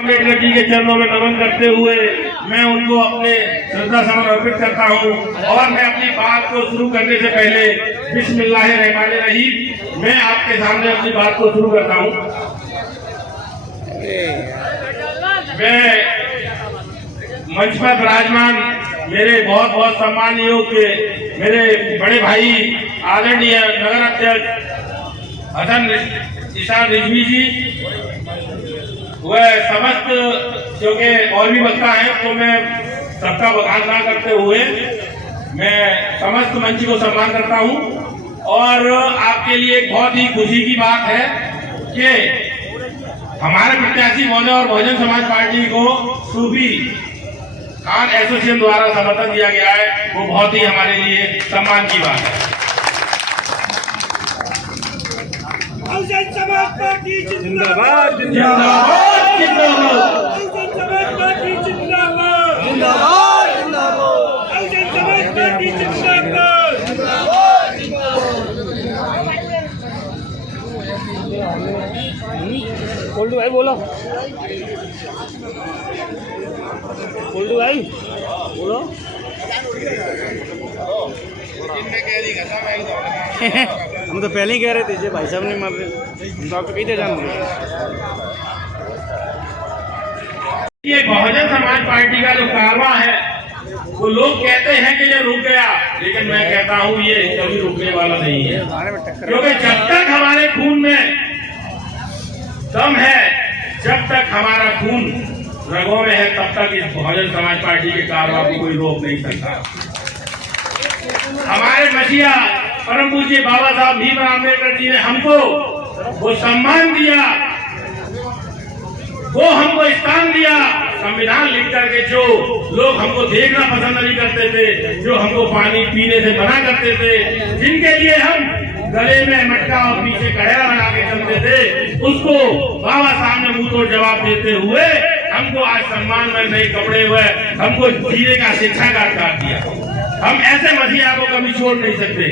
अम्बेडकर जी के चरणों में नमन करते हुए मैं उनको अपने श्रद्धा सुमन अर्पित करता हूं और मैं अपनी बात को शुरू करने से पहले बिस्मिल्लाहिर्रहमानिर्रहीम मैं आपके सामने अपनी बात को शुरू करता हूं। मैं मंच पर विराजमान मेरे बहुत बहुत सम्मान योग्य मेरे बड़े भाई आदरणीय नगर अध्यक्ष हसन ईशान रिजवी जी वह समस्त जो के और भी वक्ता है तो मैं सबका बखान ना करते हुए मैं समस्त मंच को सम्मान करता हूं और आपके लिए एक बहुत ही खुशी की बात है कि हमारे प्रत्याशी महोदय और बहुजन समाज पार्टी को सूफी खान एसोसिएशन द्वारा समर्थन दिया गया है, वो बहुत ही हमारे लिए सम्मान की बात है। बहुजन समाज पार्टी जिंदाबाद जिंदाबाद जिंदाबाद बहुजन समाज पार्टी जिंदाबाद जिंदाबाद जिंदाबाद बहुजन समाज पार्टी जिंदाबाद बोल्डू भाई बोलो, बोल्डू भाई बोलो। हम तो पहले ही कह रहे थे जे भाई साहब नहीं मार रहे, हम तो आपको कहते जान रहे। ये बहुजन समाज पार्टी का जो कारवा है वो लोग कहते हैं कि ये रुक गया, लेकिन मैं कहता हूँ ये कभी रुकने वाला नहीं है, क्योंकि जब तक हमारे खून में दम है, जब तक हमारा खून रगों में है, तब तक इस बहुजन समाज पार्टी के कारवा को कोई रोक नहीं सकता। हमारे मसीहा परम पूज्य बाबा साहब भीमराव अम्बेडकर जी ने हमको वो सम्मान दिया, वो हमको स्थान दिया संविधान लिख करके। जो लोग हमको देखना पसंद नहीं करते थे, जो हमको पानी पीने से मना करते थे, जिनके लिए हम गले में मटका और पीछे कड़ेरा लगा के चलते थे, उसको बाबा साहब ने मुंह तोड़ जवाब देते हुए हमको आज सम्मान में नए कपड़े हुए हमको जीने का शिक्षा का अधिकार दिया। हम ऐसे मसीहा को कभी छोड़ नहीं सकते।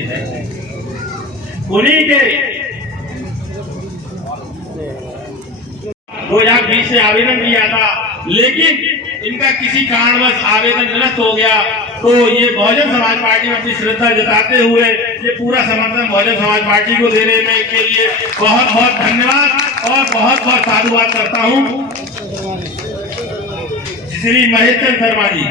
उन्हीं के 2020 से आवेदन किया था, लेकिन इनका किसी कारणवश आवेदन निरस्त हो गया, तो ये बहुजन समाज पार्टी में अपनी श्रद्धा जताते हुए ये पूरा समर्थन बहुजन समाज पार्टी को देने में के लिए बहुत बहुत धन्यवाद और बहुत बहुत साधुवाद करता हूँ। श्री महेश चंद्र शर्मा जी,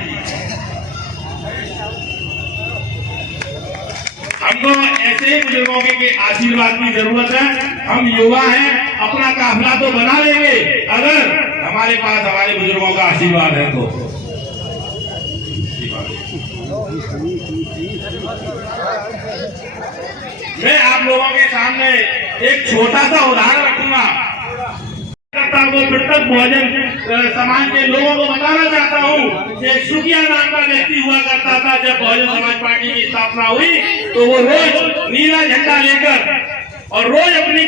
हमको ऐसे ही बुजुर्गों के आशीर्वाद की जरूरत है। हम युवा हैं, अपना काफिला तो बना लेंगे अगर हमारे पास हमारे बुजुर्गों का आशीर्वाद है तो। मैं आप लोगों के सामने एक छोटा सा उदाहरण रखूंगा, वो मृतक बहुजन समाज के लोगों को बताना चाहता हूँ कि सुखिया नाम का व्यक्ति हुआ करता था। जब बहुजन समाज पार्टी की स्थापना हुई तो वो रोज नीला झंडा लेकर और रोज अपनी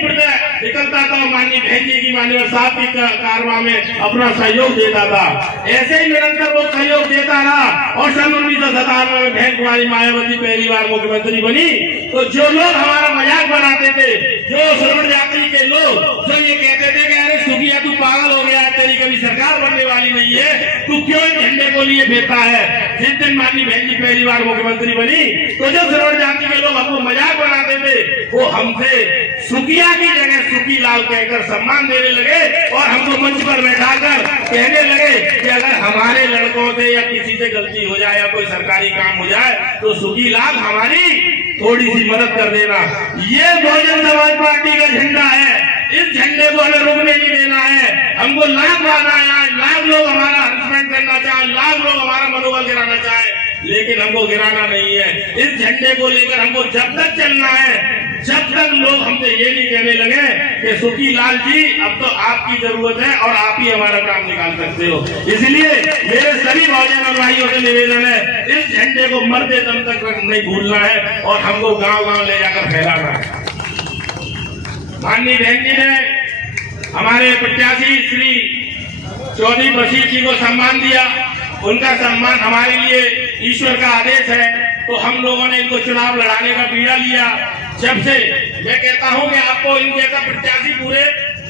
निकलता था, माननीय बहन जी की माननीय साथ की कारवा में अपना सहयोग देता था। ऐसे ही निरंतर वो सहयोग देता रहा और सन 1997 में बहन कुमारी मायावती पहली बार मुख्यमंत्री बनी। तो जो लोग हमारा मजाक बनाते थे, जो श्रवण यात्री के लोग जो ये कहते थे कि अरे सुखिया तू पागल हो गया, तेरी कभी सरकार बनने वाली नहीं है, तू क्यों इन झंडे को लिए फिरता है। जिस दिन माननीय बहन जी पहली बार मुख्यमंत्री बनी तो जो श्रवण जाति के लोग हमको मजाक बनाते थे, वो हमसे सुखिया की जगह सुखी लाल कहकर सम्मान देने लगे और हमको मंच पर बैठाकर कहने लगे कि अगर हमारे लड़कों से या किसी से गलती हो जाए या कोई सरकारी काम हो जाए तो सुखी लाल हमारी थोड़ी सी मदद कर देना। ये बहुजन समाज पार्टी का झंडा है, इस झंडे को हमें रुकने नहीं देना है। हमको लाख बार आए, लाख लोग हमारा हरासमेंट करना चाहे, लाख लोग हमारा मनोबल गिराना चाहे, लेकिन हमको गिराना नहीं है। इस झंडे को लेकर हमको जब तक चलना है, जब तक लोग हमसे ये नहीं कहने लगे कि सुखी लाल जी अब तो आपकी जरूरत है और आप ही हमारा काम निकाल सकते हो। इसलिए मेरे सभी बहुजन भाइयों से निवेदन है, इस झंडे को मरते दम तक नहीं भूलना है और हमको गांव-गांव ले जाकर फैलाना है। माननीय बहन जी ने हमारे प्रत्याशी श्री चौधरी बशीर जी को सम्मान दिया, उनका सम्मान हमारे लिए ईश्वर का आदेश है, तो हम लोगों ने इनको चुनाव लड़ाने का बीड़ा लिया। जब से मैं कहता हूं कि आपको इन जैसा प्रत्याशी पूरे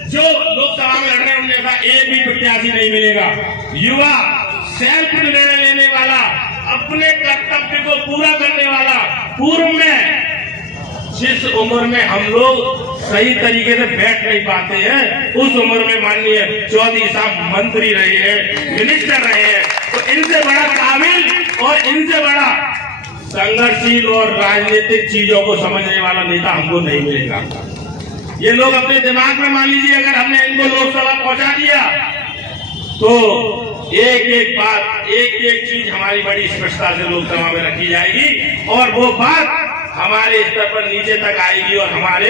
जो लोकसभा में लड़ रहे हैं उन्हें एक भी प्रत्याशी नहीं मिलेगा। युवा सेल्फ निर्णय लेने वाला, अपने कर्तव्य को पूरा करने वाला, पूर्व में जिस उम्र में हम लोग सही तरीके से बैठ नहीं पाते हैं उस उम्र में माननीय चौधरी साहब मंत्री रहे हैं, मिनिस्टर रहे हैं, तो इनसे बड़ा काबिल और इनसे बड़ा संघर्षशील और राजनीतिक चीजों को समझने वाला नेता हमको नहीं मिलेगा। ये लोग अपने दिमाग में मान लीजिए, अगर हमने इनको लोकसभा पहुंचा दिया तो एक एक बात, एक एक चीज हमारी बड़ी स्पष्टता से लोकसभा में रखी जाएगी और वो बात हमारे स्तर पर नीचे तक आएगी और हमारे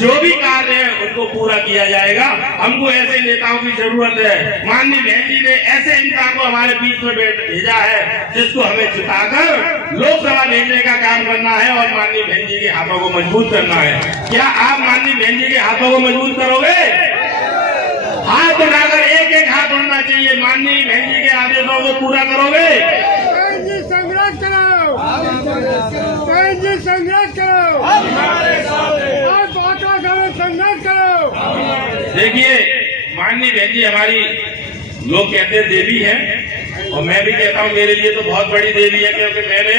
जो भी कार्य है उनको पूरा किया जाएगा। हमको ऐसे नेताओं की जरूरत है। माननीय बहन जी ने ऐसे इंसान को हमारे बीच में भेजा है जिसको हमें जिताकर लोकसभा भेजने का काम करना है और माननीय बहन जी के हाथों को मजबूत करना है। क्या आप माननीय बहन जी के हाथों को मजबूत करोगे? हाथ उठाकर एक एक हाथ उठना चाहिए। माननीय बहन जी के आदेशों को पूरा करोगे? संघर्ष करो, संघर्ष करो, संघर्ष करो। देखिए माननीय बहन जी हमारी, लोग कहते हैं देवी है और मैं भी कहता हूँ मेरे लिए तो बहुत बड़ी देवी है, क्योंकि मैंने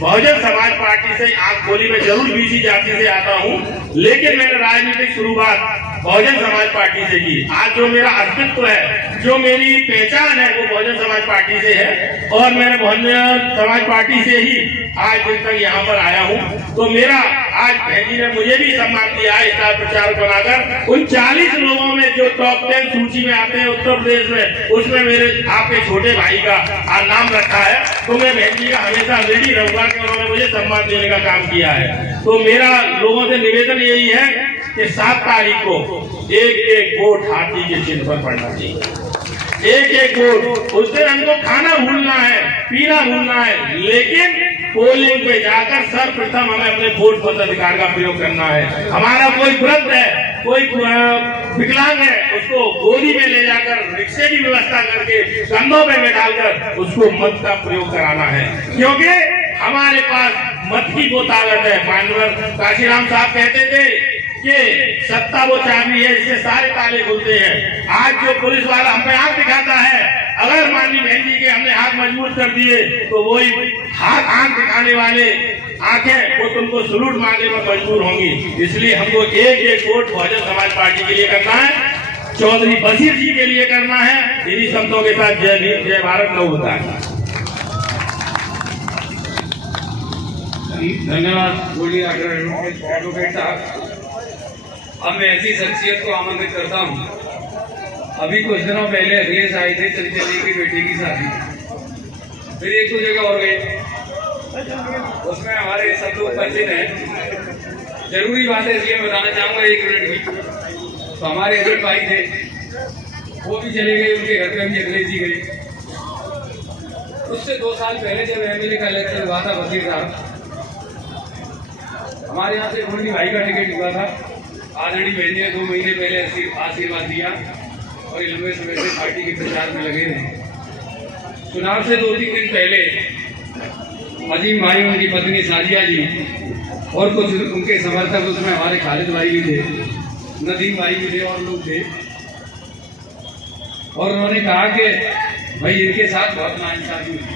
बहुजन समाज पार्टी से आंख खोली। मैं जरूर बीसी जाति से आता हूँ, लेकिन मैंने राजनीतिक शुरुआत बहुजन समाज पार्टी से की। आज जो मेरा अस्तित्व है, जो मेरी पहचान है, वो बहुजन समाज पार्टी से है और मैंने बहुजन समाज पार्टी से ही आज दिन तक यहाँ पर आया हूँ। तो मेरा आज बहन जी ने मुझे भी सम्मान दिया है स्टार प्रचारक बनाकर। उन 40 लोगों में जो टॉप 10 सूची में आते हैं उत्तर प्रदेश में, उसमें मेरे आपके छोटे भाई का नाम रखा है। तो मैं बहन जी का हमेशा रेडी रहूंगा कि उन्होंने मुझे सम्मान देने का काम किया है। तो मेरा लोगों से निवेदन यही है कि 7 तारीख को एक एक वोट हाथी के चिन्ह पर पड़ना चाहिए। एक एक वोट। उस दिन हमको खाना भूलना है, पीना भूलना है, लेकिन पोलिंग पे जाकर सर्वप्रथम हमें अपने वोट मत अधिकार का प्रयोग करना है। हमारा कोई वृद्ध है, कोई विकलांग है, उसको गोदी में ले जाकर रिक्शे की व्यवस्था करके कंधों पे बैठाकर उसको मत का प्रयोग कराना है, क्योंकि हमारे पास मत की वो ताकत है। माननीय काशीराम साहब कहते थे कि सत्ता वो चाबी है जिससे सारे ताले खुलते हैं। आज जो पुलिस वाला हम पे आंख दिखाता है, अगर माननीय बहन जी के हमने हाथ मजबूत कर दिए तो वही हाथ आंख दिखाने वाले आंखें वो तुमको सलूट मारने में मजबूर होंगी। इसलिए हमको एक एक वोट बहुजन समाज पार्टी के लिए करना है, चौधरी बशीर जी के लिए करना है। इन्हीं शब्दों के साथ जय भीम, जय भारत नौ होता है। धन्यवाद। बोलिए एडवोकेट साहब। अब मैं ऐसी शख्सियत को आमंत्रित करता हूँ। अभी कुछ दिनों पहले अखिलेश आए थे चंचली की बेटी की शादी, फिर एक दो जगह और गए, उसमें हमारे सब लोग परिचित हैं। जरूरी बात है इसलिए बताना चाहूँगा 1 मिनट की। तो हमारे अजय भाई थे, वो भी चले गए, उनके घर में भी अखिलेश जी गए। उससे 2 साल पहले जब MLA का इलेक्शन हुआ था, बशीर साहब हमारे यहाँ से गोल्डी भाई का टिकट हुआ था। आदरणीय बहन ने 2 महीने पहले आशीर्वाद दिया और ये लंबे समय से पार्टी के प्रचार में लगे रहे। चुनाव से 2-3 दिन पहले अजीम भाई, उनकी पत्नी साजिया जी और कुछ उनके समर्थक, उसमें हमारे खालिद भाई भी थे, नदीम भाई भी थे और लोग थे, और उन्होंने कहा कि भाई इनके साथ बहुत नाइंसाफी हुई।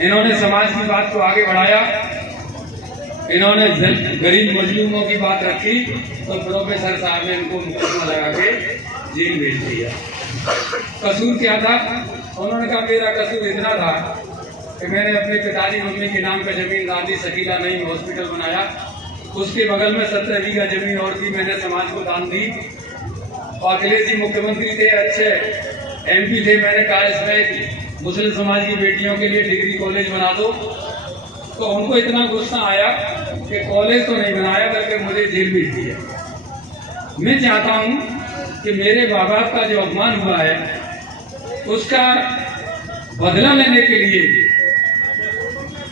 इन्होंने समाज की बात को आगे बढ़ाया, इन्होंने गरीब मजलूमों की बात रखी, तो प्रोफेसर साहब ने इनको मुकदमा लगा के जेल भेज दिया। कसूर क्या था? उन्होंने कहा मेरा कसूर इतना था कि मैंने अपने पिताजी मम्मी के नाम पर जमीन दादी शकीला नहीं हॉस्पिटल बनाया, उसके बगल में 17 बीघा जमीन और थी, मैंने समाज को दान दी। और अखिलेश जी मुख्यमंत्री थे, अच्छे MP थे, मैंने कहा इसमें मुस्लिम समाज की बेटियों के लिए डिग्री कॉलेज बना दो। तो उनको इतना गुस्सा आया कि कॉलेज तो नहीं बनाया बल्कि मुझे जेल भेज दिया। मैं चाहता हूं कि मेरे माँ बाप का जो अपमान हुआ है उसका बदला लेने के लिए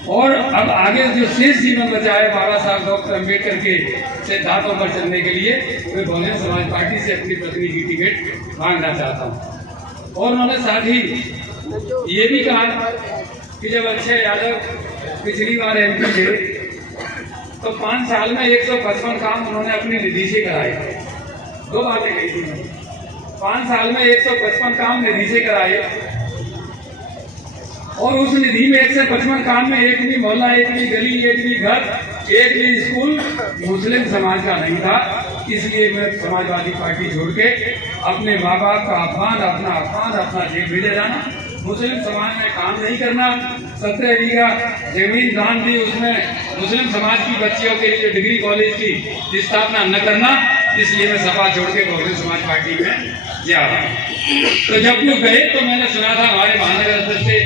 और अब आगे जो शेष जीवन बचा है बाबा साहब डॉक्टर अम्बेडकर के सिद्धांतों पर चलने के लिए, मैं बहुजन समाज पार्टी से अपनी पत्नी की टिकट मांगना चाहता हूँ। और उन्होंने साथ ही ये भी कहा कि जब अक्षय यादव पिछली बार MP थे तो 5 साल में 155 काम उन्होंने अपनी निधि से कराए। दो बातें कही थी। 5 साल में 155 काम निधि से कराए और उस निधि में 155 काम में एक भी मोहल्ला, एक भी गली, एक भी घर, एक भी स्कूल मुस्लिम समाज का नहीं था। इसलिए मैं समाजवादी पार्टी छोड़ के अपने माँ बाप का अपना जेब भी ले जाना, मुस्लिम समाज में काम नहीं करना, 17 बीघा जमीन दान दी, उसमें मुस्लिम समाज की बच्चियों के लिए डिग्री कॉलेज की स्थापना न करना, इसलिए मैं सपा छोड़ के बहुजन समाज पार्टी में जा रहा हूँ। तो जब लोग गए तो मैंने सुना था हमारे महानगर अध्यक्ष से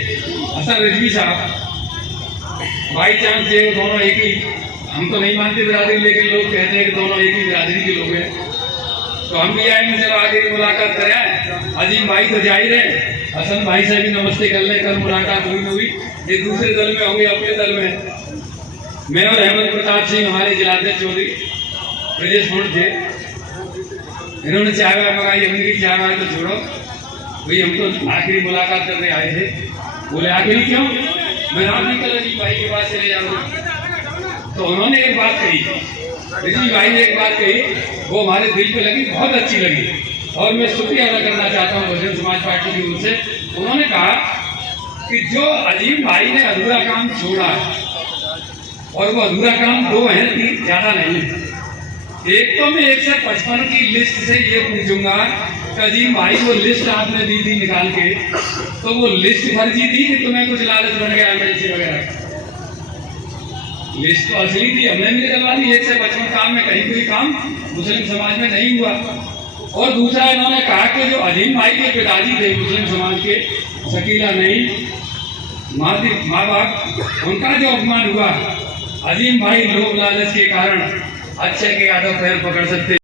हसन रिजवी साहब बाई चांस ये दोनों एक ही, हम तो नहीं मानते बिरादरी, लेकिन लोग कहते हैं कि दोनों एक ही बिरादरी के लोग हैं, तो हम भी आए, मुझे आगे मुलाकात करें। अजीम भाई तो जाहिर है, हसन भाई से भी नमस्ते कर ले, कल मुलाकात हुई, ये दूसरे दल में होंगे, अपने दल में मैं और अहमद प्रताप सिंह हमारे जिलाध्यक्ष चौधरी ब्रजेश मुंड थे, इन्होंने चाय वाय मंगाई, हमने की चाय वाय तो छोड़ो भाई, हम तो आखिरी मुलाकात करने आए थे। बोले आखिरी क्यों? मैं राम निकल अजीम भाई के पास चले जाऊंगा। तो उन्होंने एक बात कही, अजीम भाई ने एक बात कही, वो हमारे दिल पे लगी, बहुत अच्छी लगी, और मैं शुक्रिया अदा करना चाहता हूँ बहुजन समाज पार्टी की ओर से। उन्होंने कहा कि जो अजीम भाई ने अधूरा काम छोड़ा और वो अधूरा काम 2 है, 3 ज्यादा नहीं है। एक तो मैं 155 की लिस्ट से ये पूछूंगा कि अजीम भाई वो लिस्ट आपने दी थी निकाल के, तो वो लिस्ट फर्जी थी कि तुम्हें कुछ लालच बन गया एमएलसी वगैरह? लिस्ट तो असली थी, हमने भी निकलवा दी। 155 काम में कहीं कोई काम मुस्लिम समाज में नहीं हुआ। और दूसरा इन्होंने कहा कि जो अजीम भाई के पिताजी थे मुस्लिम समाज के, शकीला नहीं, माँ बाप, उनका जो अपमान हुआ, अजीम भाई लोभ लालच के कारण अच्छे के आदत पैर पकड़ सकते